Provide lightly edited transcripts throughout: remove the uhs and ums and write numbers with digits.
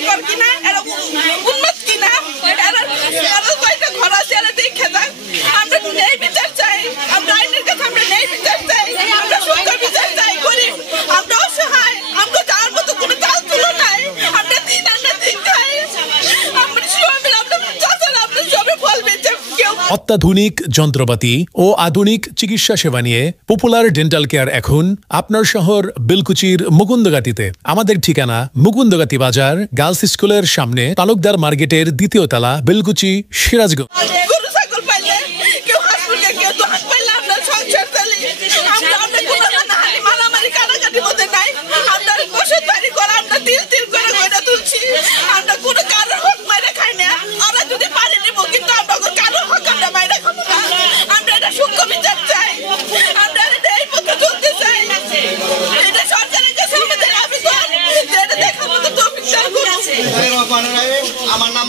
অপ্রীতিকর কিনা, এরা উন্নত কিনা, এরা কয়টা ঘর আছে এরা দেখে যাক। আমরা ন্যায় বিচার চাই, আমরা আইনের কাছে আমরা ন্যায় বিচার চাই, আমরা সত্য বিচার চাই। গরিব আমরা অসহায়, আমরা তার মতো কোনো চাল তুলো নাই, আমরা দিন আনা দিন খাই, আমরা সবাই আমরা চাচারা আমরা সবাই ফল বেঁচে কেউ। অত্যাধুনিক যন্ত্রপাতি ও আধুনিক চিকিৎসা সেবা নিয়ে পপুলার ডেন্টাল কেয়ার এখন আপনার শহর বেলকুচির মুকুন্দগাতিতে। আমাদের ঠিকানা মুকুন্দগাতি বাজার, গার্লস স্কুলের সামনে, তালুকদার মার্কেটের 2য় তলা, বেলকুচি, সিরাজগঞ্জ। গরু ছাগল পাইলে কেউ হাসপাতালে কেউ তো হাত পাইলে আমরা সংসার চালি। আমরা কোনো মারামারি কাটাকাটি মধ্যে নাই, আমরা বসত বাড়ি করে আমরা তিল তিল করে গয়না তুলছি। আমরা কোনো কারোর হক মাইরা খাই না, ওরা যদি পারে নিব, কিন্তু আমরা কারোর হক আমরা মাইরা খাবো না। আমরা এটা সূক্ষ্ম বিচার চাই, আমরা এটা এই পথে চলতে চাই। এটা সরকারের কাছে আমাদের আবেদন, এটা দেখার মতো তো বিচার করুন। আমার নাম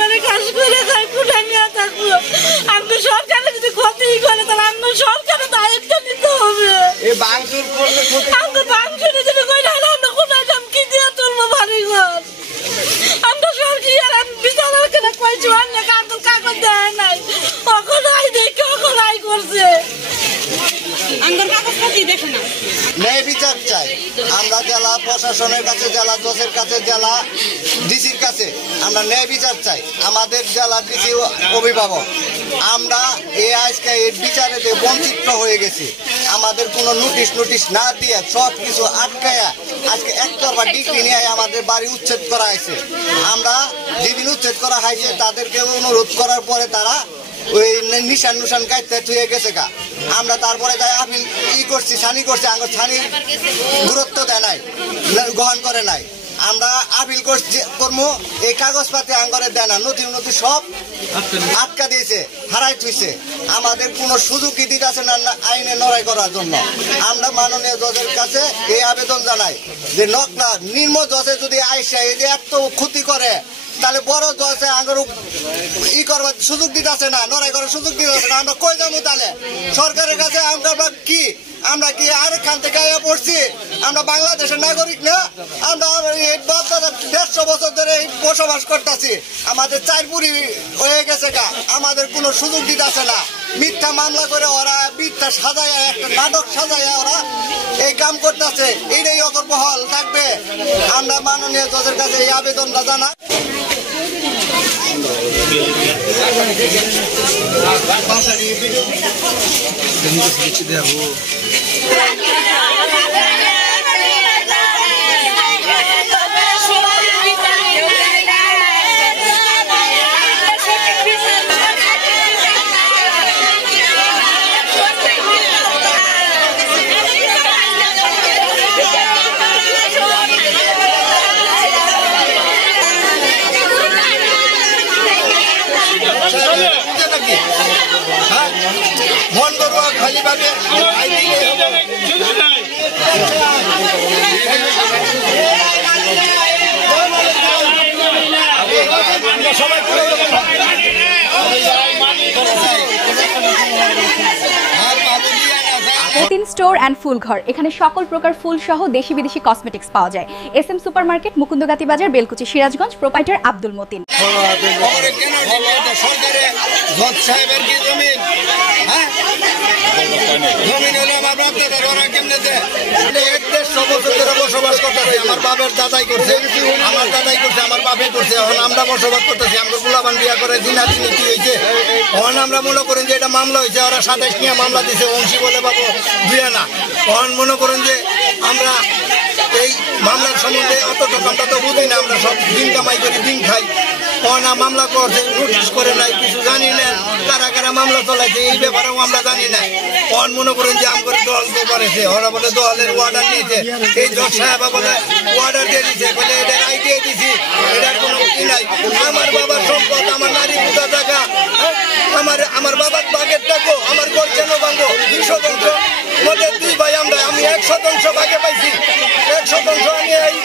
মানে কাজ করে খাই, কোথায় নিয়ে থাকবো? আমরা সরকারের যদি ক্ষতি করে তাহলে আমরা সরকারের দায়িত্ব নিতে হবে। আমরা বাংশুরে যদি কই না আমরা কোথায় যাম, কি দিয়ে তুলবো বাড়ি ঘর? আমরা সরকার বিচারের কেনা কইছি অন্য কাগজ দেয় নাই, কখন আই দেখে কখন আই করছে আমার কাগজ কি দেখে না। ন্যায় বিচার চাই আমরা জেলা প্রশাসনের কাছে, জেলা জজের কাছে, জেলা ডিসির কাছে আমরা ন্যায় বিচার চাই। আমাদের জেলা ডিসি অভিভাবক আমরা আজকে এই বিচারে বঞ্চিত হয়ে গেছি। আমাদের কোনো নোটিশ না দিয়ে সব কিছু আটকায়া আজকে একতরফা ডিগ্রি নিয়ে আমাদের বাড়ি উচ্ছেদ করা হয়েছে। আমরা যেদিন উচ্ছেদ করা হয়েছে তাদেরকে অনুরোধ করার পরে তারা ওই নিশান গাইতে থুয়ে গেছে গা। আমরা তারপরে যাই আপিল করছি, ছানি করছি, আঙ্গুর ছানির গুরুত্ব দেয় নাই, গ্রহণ করে নাই। আমরা আপিল করবো, এই কাগজপাতি আঙ্গরে দেয় না, নথি সব আটকা দিয়েছে, হারাই থুইছে। আমাদের কোনো সুযোগই দিতেছে না আইনে লড়াই করার জন্য। আমরা মাননীয় জজের কাছে এই আবেদন জানাই যে নকলা নিম্ন জজে যদি আইসা এই যে এত ক্ষতি করে, তাহলে বড় জজে আঙ্গর করবার সুযোগ দিতেছে না, লড়াই করার সুযোগ দিতেছে না। আমরা কই যাবো তাহলে সরকারের কাছে? আমরা কি আর খান থেকে পড়ছি? আমরা বাংলাদেশের নাগরিক না? আমরা 150 বছর ধরে বসবাস করতেছি, আমাদের 4 পুরি হয়ে গেছে গা। আমাদের কোনো সুযোগ দিতেছে না। মিথ্যা মামলা করে ওরা মিথ্যা সাজায়, একটা নাটক সাজায় ওরা এই কাম করতেছে। এইটাই অকর্বহল থাকবে। আমরা মাননীয় জজের কাছে এই আবেদনটা জানা। মন করবো খালি ভাবে সবাই মতিন স্টোর অ্যান্ড ফুল ঘর, এখানে সকল প্রকার ফুল সহ দেশি বিদেশি কসমেটিক্স পাওয়া যায়। SM সুপার মার্কেট, মুকুন্দগাতি বাজার, বেলকুচি, সিরাজগঞ্জ। প্রোপাইটার আব্দুল মতিন। বসবাস করতেছি, আমার বাপের দাদাই করছে, আমার দাদাই করছে, আমার বাপে করছে। এখন আমরা বসবাস করতেছি, আমরা গোলাবান বিয়া করে দিনাতি নীতি হয়েছে। এখন আমরা মনে করেন যে এটা মামলা হয়েছে, ওরা 27 নিয়ে মামলা দিছে, অংশী বলে বাবু দুয়ে না। এখন মনে করেন যে আমরা এই মামলার সম্বন্ধে অতটুকু আমরা তো বুঝি না, আমরা সব দিন কামাই করি, দিন খাই। না মামলা করছে, নোটিশ করে নাই, কিছু জানি না কারা কারা মামলা চলাইছে এই ব্যাপারেও আমরা জানি না। কোন মনে করেন যে আমার দল করেছে, ওরা বলে দলের অর্ডার নিয়েছে, এই জজ সাহেব বলে অর্ডার দিয়ে দিচ্ছে, বলে এদের আই দিয়ে দিছি, এটার কোনো কি নাই। আমার বাবার সম্পদ, আমার নারী পূজা টাকা, আমার বাবার বাগের টাকা, আমার ঘর কেন ভাঙবো? 2 শতাংশ মধ্যে 2 ভাই আমরা, আমি 1 শতাংশ ভাগে পাইছি, 1 শতাংশ আমি এই